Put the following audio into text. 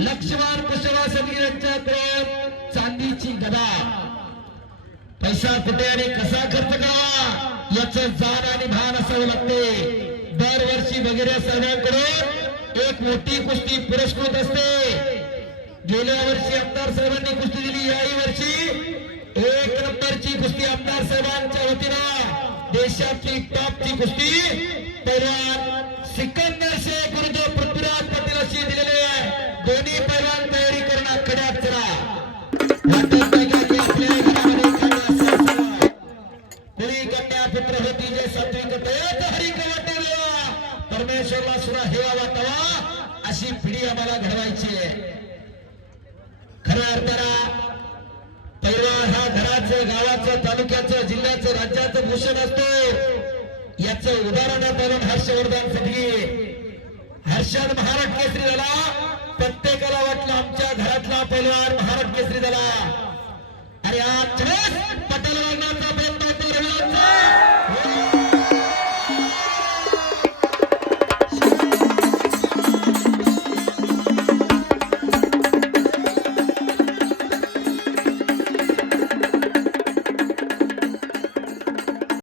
लक्ष्मण कुशवा सदगीरांच्याकडे चांदीची गदा. पैसा कुठे आणि कसा खर्च करावा याचं जाण आणि भान असावं लागते. दरवर्षी वगैरे साहेबांकडून एक मोठी कुस्ती पुरस्कृत असते. गेल्या वर्षी आमदार साहेबांनी कुस्ती दिली, याही वर्षी 1 नंबरची कुस्ती आमदार साहेबांच्या वतीनं देशाची टॉपची कुस्ती पैलवान सिकंदर शेख विरुद्ध पृथ्वीराज पाटील अशी दिलेली आहे. दोन्ही पैलवान तयारी करणं खड्यात चला. कुणी कन्या पुत्र होती जे सात्विक तयात हरी वाटे परमेश्वरला सुद्धा हेवा वाटावा अशी पिढी आम्हाला घडवायची आहे. खऱ्या अर्थाला पैलवान हा घराचं, गावाचं, तालुक्याचं, जिल्ह्याचं, राज्याचं भूषण असतो. याचं उदाहरण पैलवान हर्षवर्धन सदगीर. हर्षद महाराष्ट्र केसरी झाला. प्रत्येकाला वाटलं आमच्या घरातला पैलवान महाराष्ट्र केसरी झाला. आणि आज पटल